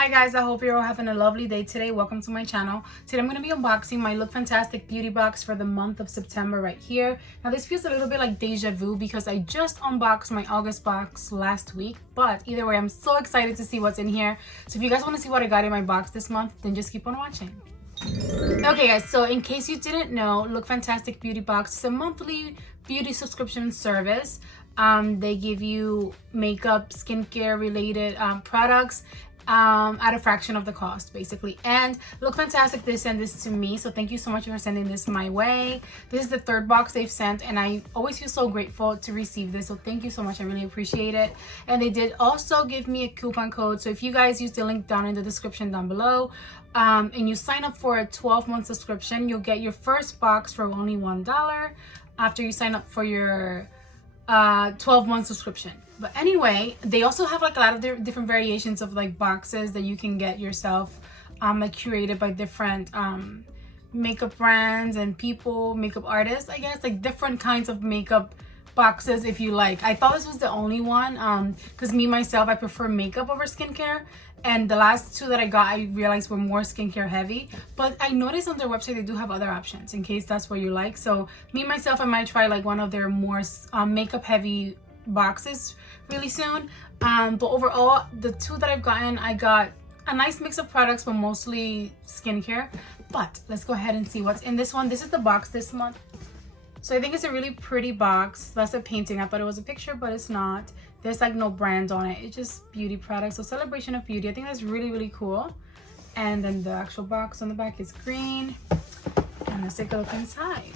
Hi guys, I hope you're all having a lovely day today. Welcome to my channel. Today I'm going to be unboxing my Lookfantastic beauty box for the month of September right here. Now this feels a little bit like deja vu because I just unboxed my August box last week, but either way I'm so excited to see what's in here. So if you guys want to see what I got in my box this month, then just keep on watching. Okay guys, so in case you didn't know, Lookfantastic Beauty Box is a monthly beauty subscription service. They give you makeup, skincare related products at a fraction of the cost basically. And Lookfantastic, they send this to me, so thank you so much for sending this my way. This is the third box they've sent and I always feel so grateful to receive this, so thank you so much. I really appreciate it. And they did also give me a coupon code, so if you guys use the link down in the description down below and you sign up for a 12-month subscription, you'll get your first box for only $1 after you sign up for your 12-month subscription. But anyway, they also have like a lot of different variations of like boxes that you can get yourself, like curated by different makeup brands and people, makeup artists, I guess, like different kinds of makeup boxes if you like. I thought this was the only one because me myself, I prefer makeup over skincare, and the last two that I got I realized were more skincare heavy, but I noticed on their website they do have other options in case that's what you like. So me myself, I might try like one of their more makeup heavy boxes really soon. But overall, the two that I've gotten, I got a nice mix of products but mostly skincare. But let's go ahead and see what's in this one. This is the box this month. So I think it's a really pretty box. That's a painting. I thought it was a picture, but it's not. There's like no brand on it. It's just beauty products. So celebration of beauty. I think that's really cool. And then the actual box on the back is green. And let's take a look inside.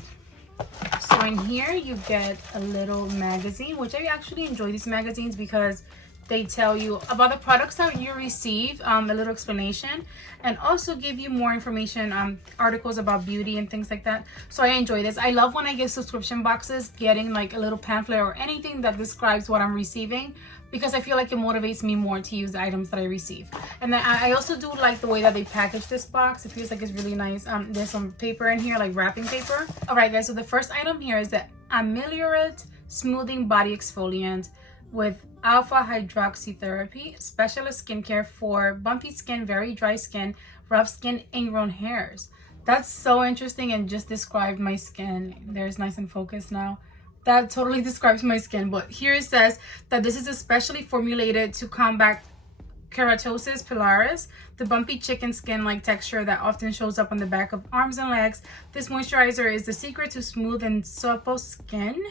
So in here you get a little magazine, which I actually enjoy these magazines because they tell you about the products that you receive, a little explanation, and also give you more information, articles about beauty and things like that. So I enjoy this. I love when I get subscription boxes, getting like a little pamphlet or anything that describes what I'm receiving, because I feel like it motivates me more to use the items that I receive. And then I also do like the way that they package this box. It feels like it's really nice. There's some paper in here, like wrapping paper. All right guys, so the first item here is the Ameliorate Smoothing Body Exfoliant with alpha hydroxy therapy, specialist skincare for bumpy skin, very dry skin, rough skin, ingrown hairs. That's so interesting and just described my skin. There's nice and focused now. That totally describes my skin. But here it says that this is especially formulated to combat keratosis pilaris, the bumpy chicken skin-like texture that often shows up on the back of arms and legs. This moisturizer is the secret to smooth and supple skin.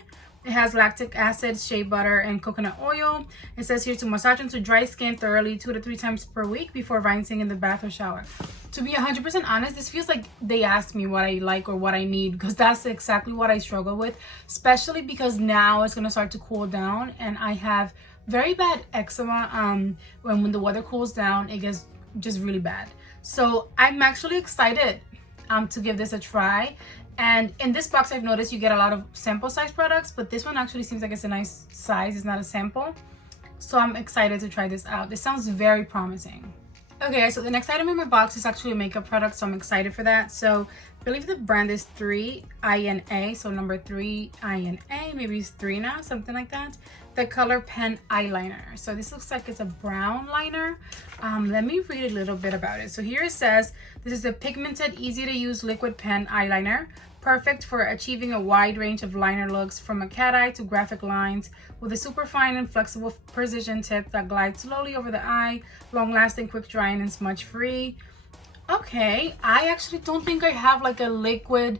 It has lactic acid, shea butter, and coconut oil. It says here to massage into dry skin thoroughly 2 to 3 times per week before rinsing in the bath or shower. To be 100% honest, this feels like they asked me what I like or what I need, because that's exactly what I struggle with, especially because now it's going to start to cool down and I have very bad eczema. When the weather cools down, it gets just really bad. So I'm actually excited to give this a try. And in this box, I've noticed you get a lot of sample size products, but this one actually seems like it's a nice size. It's not a sample. So I'm excited to try this out. This sounds very promising. Okay, so the next item in my box is actually a makeup product, so I'm excited for that. So I believe the brand is 3INA, so number 3INA, maybe it's 3 now, something like that. The color pen eyeliner. So this looks like it's a brown liner. Let me read a little bit about it. So here it says, this is a pigmented, easy to use liquid pen eyeliner, perfect for achieving a wide range of liner looks from a cat eye to graphic lines, with a super fine and flexible precision tip that glides slowly over the eye, long lasting, quick drying, and smudge free. Okay, I actually don't think I have like a liquid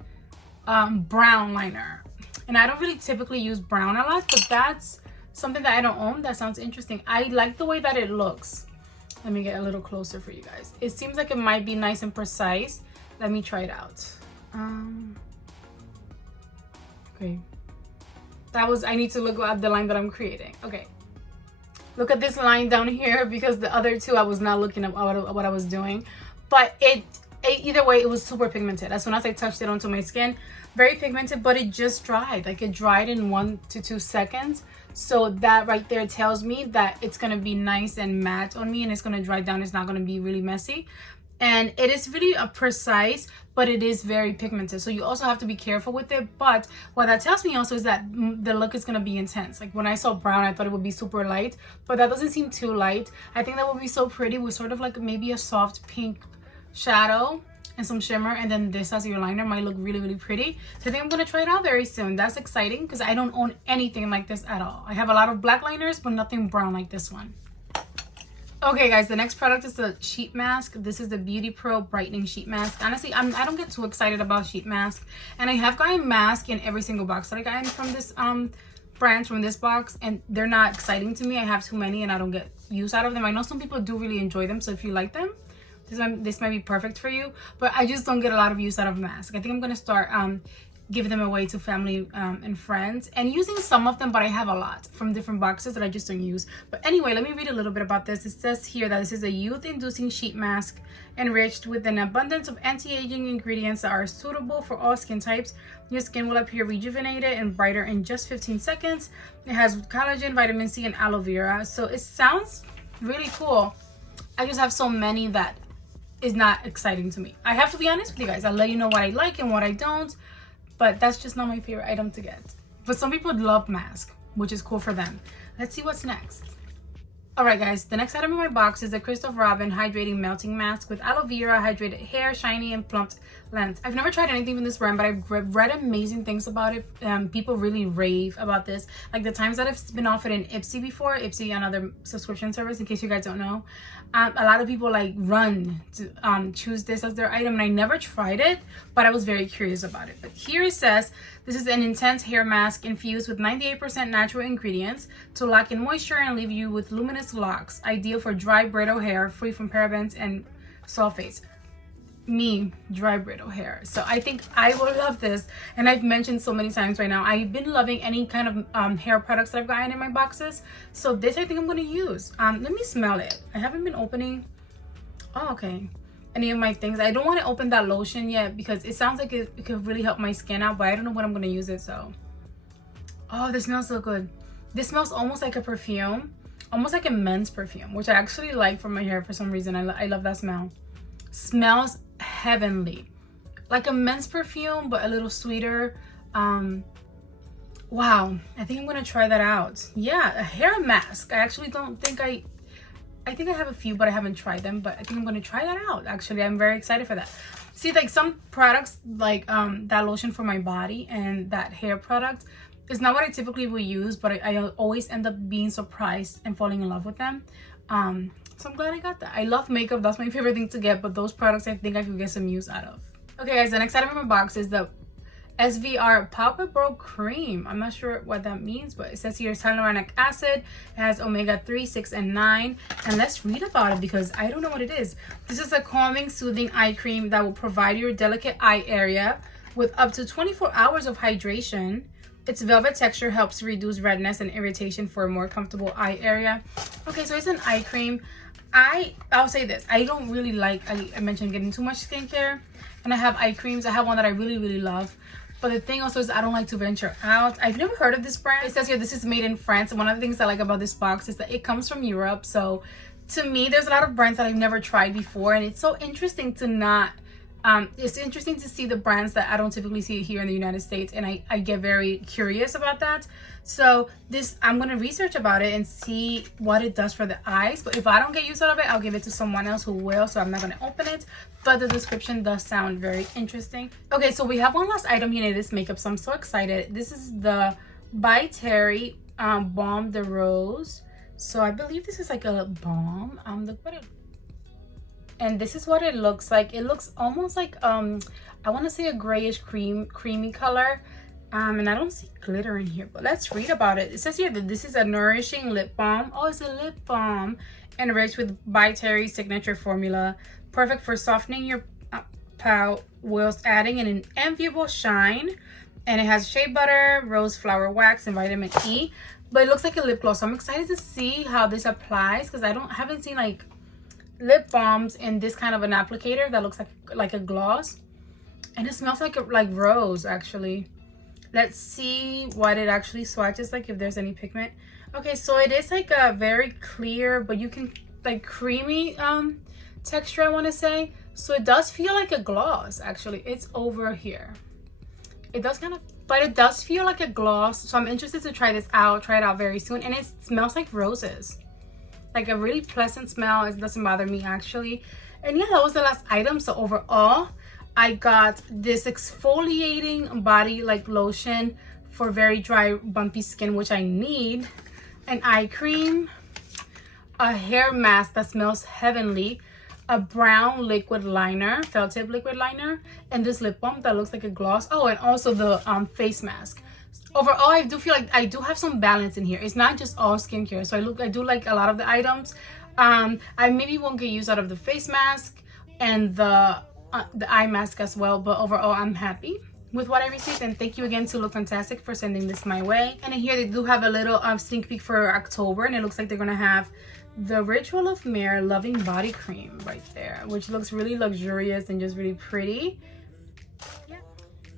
brown liner, and I don't really typically use brown a lot, but that's something that I don't own. That sounds interesting. I like the way that it looks. Let me get a little closer for you guys. It seems like it might be nice and precise. Let me try it out. Okay, that was, I need to look at the line that I'm creating. Okay, look at this line down here, because the other two I was not looking at what I was doing. But either way, it was super pigmented. As soon as I touched it onto my skin, very pigmented, but it just dried. Like it dried in 1 to 2 seconds. So that right there tells me that it's gonna be nice and matte on me, and it's gonna dry down. It's not gonna be really messy. and it is really precise, but it is very pigmented, so you also have to be careful with it. But what that tells me also is that the look is going to be intense. Like when I saw brown, I thought it would be super light, but that doesn't seem too light. I think that would be so pretty with sort of like maybe a soft pink shadow and some shimmer, and then this as your liner might look really, really pretty. So I think I'm going to try it out very soon. That's exciting because I don't own anything like this at all. I have a lot of black liners, but nothing brown like this one. Okay guys, the next product is the sheet mask. This is the Beauty Pro brightening sheet mask. Honestly, I don't get too excited about sheet mask, and I have gotten mask in every single box that I got in from this brand, from this box, and they're not exciting to me. I have too many and I don't get use out of them. I know some people do really enjoy them, so if you like them, this might be perfect for you, but I just don't get a lot of use out of mask. I think I'm gonna start giving them away to family and friends, and using some of them, but I have a lot from different boxes that I just don't use. But anyway, let me read a little bit about this. It says here that this is a youth-inducing sheet mask enriched with an abundance of anti-aging ingredients that are suitable for all skin types. Your skin will appear rejuvenated and brighter in just 15 seconds. It has collagen, vitamin C, and aloe vera, so it sounds really cool. I just have so many that is not exciting to me. I have to be honest with you guys. I'll let you know what I like and what I don't, but that's just not my favorite item to get. But some people love mask, which is cool for them. Let's see what's next. All right guys, the next item in my box is the Christoph Robin Hydrating Melting Mask with aloe vera, hydrated hair, shiny and plumped length. I've never tried anything from this brand, but I've read amazing things about it. People really rave about this. Like the times that it's been offered in Ipsy before, Ipsy, another subscription service, in case you guys don't know. A lot of people like run to choose this as their item, and I never tried it, but I was very curious about it. But here it says, this is an intense hair mask infused with 98% natural ingredients to lock in moisture and leave you with luminous locks, ideal for dry, brittle hair, free from parabens and sulfates. Me, dry, brittle hair. So I think I will love this, and I've mentioned so many times right now, I've been loving any kind of hair products that I've gotten in my boxes. So this I think I'm going to use. Let me smell it. I haven't been opening any of my things. I don't want to open that lotion yet because it sounds like it could really help my skin out, but I don't know when I'm going to use it. So this smells so good. This smells almost like a perfume, almost like a men's perfume, which I actually like for my hair for some reason. I love that smell. Smells heavenly, like a men's perfume, but a little sweeter. Wow, I think I'm gonna try that out. Yeah, a hair mask. I actually don't think I think I have a few, but I haven't tried them. But I think I'm gonna try that out. Actually, I'm very excited for that. See, like some products, like that lotion for my body and that hair product is not what I typically will use, but I always end up being surprised and falling in love with them. So I'm glad I got that. I love makeup. That's my favorite thing to get, but those products I think I could get some use out of. Okay guys, the next item in my box is the SVR Palpebro Cream. I'm not sure what that means, but it says here it's hyaluronic acid. It has omega-3, 6, and 9. And let's read about it because I don't know what it is. This is a calming, soothing eye cream that will provide your delicate eye area with up to 24 hours of hydration. Its velvet texture helps reduce redness and irritation for a more comfortable eye area. Okay, so it's an eye cream. I'll say this, I don't really like, I mentioned getting too much skincare, and I have eye creams. I have one that I really, really love. But the thing also is I don't like to venture out. I've never heard of this brand. It says here this is made in France, and one of the things I like about this box is that it comes from Europe. So to me, there's a lot of brands that I've never tried before, and it's so interesting to not it's interesting to see the brands that I don't typically see here in the United States, and I get very curious about that. So this, I'm going to research about it and see what it does for the eyes. But if I don't get use out of it, I'll give it to someone else who will. So I'm not going to open it, but the description does sound very interesting. Okay, so we have one last item here in this makeup, so I'm so excited. This is the By Terry Balm de Rose. So I believe this is like a balm. Look what it, and this is what it looks like. It looks almost like I want to say a grayish creamy color. And I don't see glitter in here, but let's read about it. It says here that this is a nourishing lip balm. Oh, it's a lip balm enriched with By Terry's signature formula, perfect for softening your pout whilst adding an enviable shine. And it has shea butter, rose flower wax, and vitamin E. But it looks like a lip gloss, so I'm excited to see how this applies because I haven't seen like lip balms in this kind of an applicator that looks like a gloss, and it smells like rose actually. Let's see what it actually swatches like, if there's any pigment. Okay, so it is like a very clear, but you can like creamy texture, I want to say. So it does feel like a gloss. Actually, it's over here. It does kind of, but it does feel like a gloss. So I'm interested to try this out, try it out very soon. And it smells like roses, like a really pleasant smell. It doesn't bother me actually. And yeah, that was the last item. So overall, I got this exfoliating body like lotion for very dry, bumpy skin, which I need, an eye cream, a hair mask that smells heavenly, a brown liquid liner, felt tip liquid liner, and this lip balm that looks like a gloss. Oh, and also the face mask. Overall, I do feel like I do have some balance in here. It's not just all skincare. So I do like a lot of the items. I maybe won't get use out of the face mask and the eye mask as well, but overall I'm happy with what I received. And thank you again to Lookfantastic for sending this my way. And in here they do have a little sneak peek for October, and it looks like they're gonna have the Ritual of Mare Loving Body Cream right there, which looks really luxurious and just really pretty. Yeah.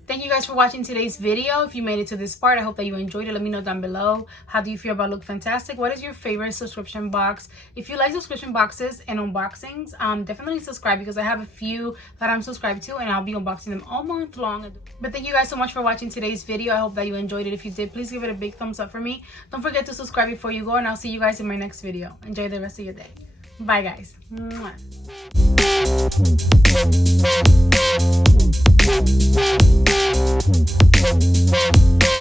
Thank you guys for watching today's video. If you made it to this part, I hope that you enjoyed it. Let me know down below. How do you feel about Lookfantastic? What is your favorite subscription box? If you like subscription boxes and unboxings, definitely subscribe, because I have a few that I'm subscribed to and I'll be unboxing them all month long. But thank you guys so much for watching today's video. I hope that you enjoyed it. If you did, please give it a big thumbs up for me. Don't forget to subscribe before you go, and I'll see you guys in my next video. Enjoy the rest of your day. Bye guys. Mwah.